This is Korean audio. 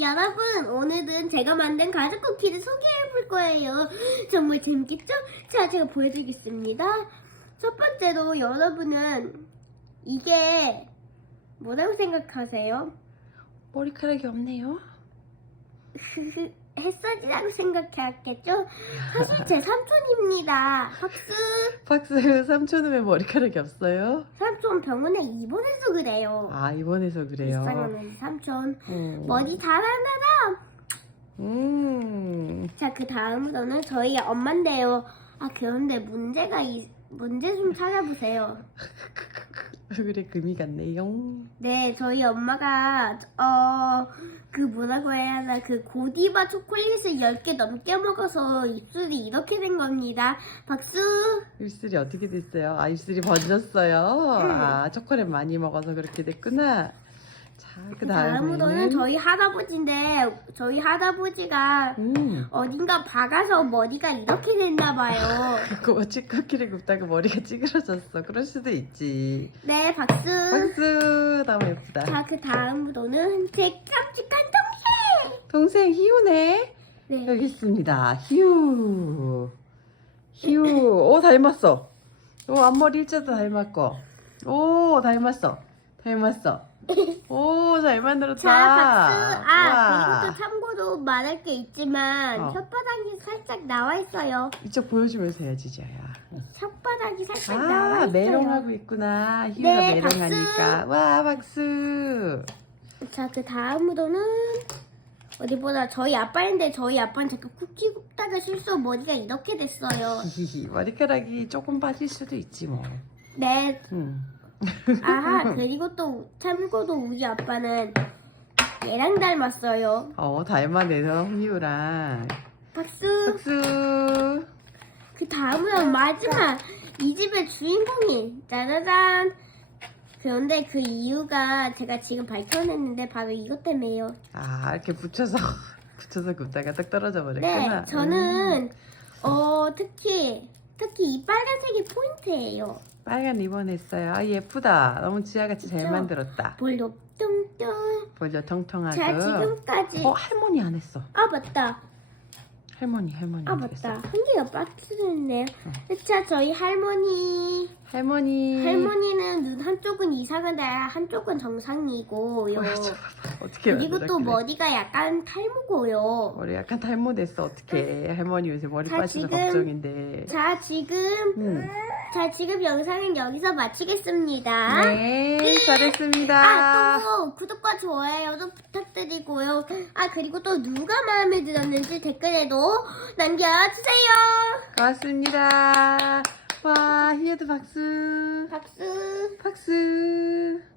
여러분, 오늘은 제가 만든 가죽 쿠키를 소개해 볼 거예요. 정말 재밌겠죠? 자, 제가 보여드리겠습니다. 첫 번째로 여러분은 이게 뭐라고 생각하세요? 머리카락이 없네요. 햇살이라고 생각했겠죠? 사실 제 삼촌입니다. 박수! 박스 삼촌은 왜 머리카락이 없어요? 삼촌 병원에 입원해서 그래요. 아 입원해서 그래요. 삼촌. 음. 머리 잘하나라! 음. 자, 그 다음으로는 저희 엄마인데요. 아, 그런데 문제가, 이, 문제 좀 찾아보세요. 얼굴에 금이 같네요. 네, 저희 엄마가, 어, 그 뭐라고 해야 하나, 그 고디바 초콜릿을 10개 넘게 먹어서 입술이 이렇게 된 겁니다. 박수! 입술이 어떻게 됐어요? 아 입술이 번졌어요. 아 초콜릿 많이 먹어서 그렇게 됐구나. 자, 그그 다음으로는 다음에는 저희 할아버지인데, 저희 할아버지가 음. 어딘가 박아서 머리가 이렇게 됐나 봐요. 그거 치크키를 굽다가 머리가 찌그러졌어. 그럴 수도 있지. 네, 박수! 박수. 너무 예쁘다. 자, 그 다음으로는 제 깜찍한 동생! 동생 희우네. 네. 여기 있습니다. 휴. 휴. 오, 닮았어. 오, 앞머리 일자도 닮았고. 오, 닮았어. 닮았어. 오, 잘 만들었다. 자, 박수! 아, 와. 그리고 또 참고로 말할 게 있지만, 어. 혓바닥이 살짝 나와 있어요. 이쪽 보여주면서 해야지, 지아야. 혓바닥이 살짝 나와 아, 있어요. 메롱하고 있구나. 희우가 네, 메롱하니까. 와, 박수. 자, 그 다음으로는, 어디보다 저희 아빠인데, 저희 아빠는 자꾸 쿠키 굽다가 실수 머리가 이렇게 됐어요. 히히히. 머리카락이 조금 빠질 수도 있지, 뭐. 네, 음. 아하, 그리고 또, 참고로 우리 아빠는 얘랑 닮았어요. 어, 닮아내서 희우랑. 박수! 박수. 그 다음은 마지막 이 집의 주인공이 짜자잔 그런데 그 이유가 제가 지금 밝혀냈는데 바로 이것 때문에요 아, 이렇게 붙여서, 붙여서 굽다가 딱 떨어져 네 버렸구나. 음. 저는 어 특히 특히 이 빨간색이 포인트예요 빨간 리본 했어요. 아, 예쁘다. 너무 지아같이 잘 그쵸? 만들었다. 볼록 뚱뚱 볼려 통통하고. 자 지금까지 어, 할머니 안 했어. 아 맞다 할머니, 할머니. 아안 맞다. 한 개가 빠뜨렸네요 자 저희 할머니 할머니. 할머니는 눈 한쪽은 이상한데 한쪽은 정상이고요 어떻게 그리고 또. 머리가 약간 탈모고요. 머리 약간 탈모됐어. 어떻게 할머니 요새 머리 자, 지금- 걱정인데. 자, 지금 음. 자, 지금 영상은 여기서 마치겠습니다. 네, 잘했습니다. 아, 또 구독과 좋아요도 부탁드리고요. 아, 그리고 또 누가 마음에 들었는지 댓글에도 남겨주세요. 고맙습니다. 와, 희애도 박수. 박수. 박수.